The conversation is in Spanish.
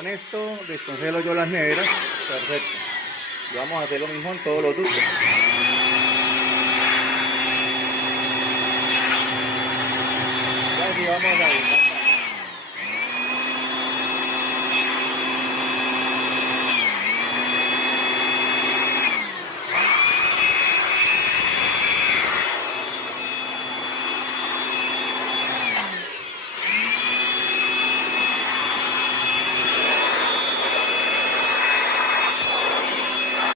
Con esto descongelo yo las neveras. Perfecto. Y vamos a hacer lo mismo en todos los ductos. Ya aquí vamos a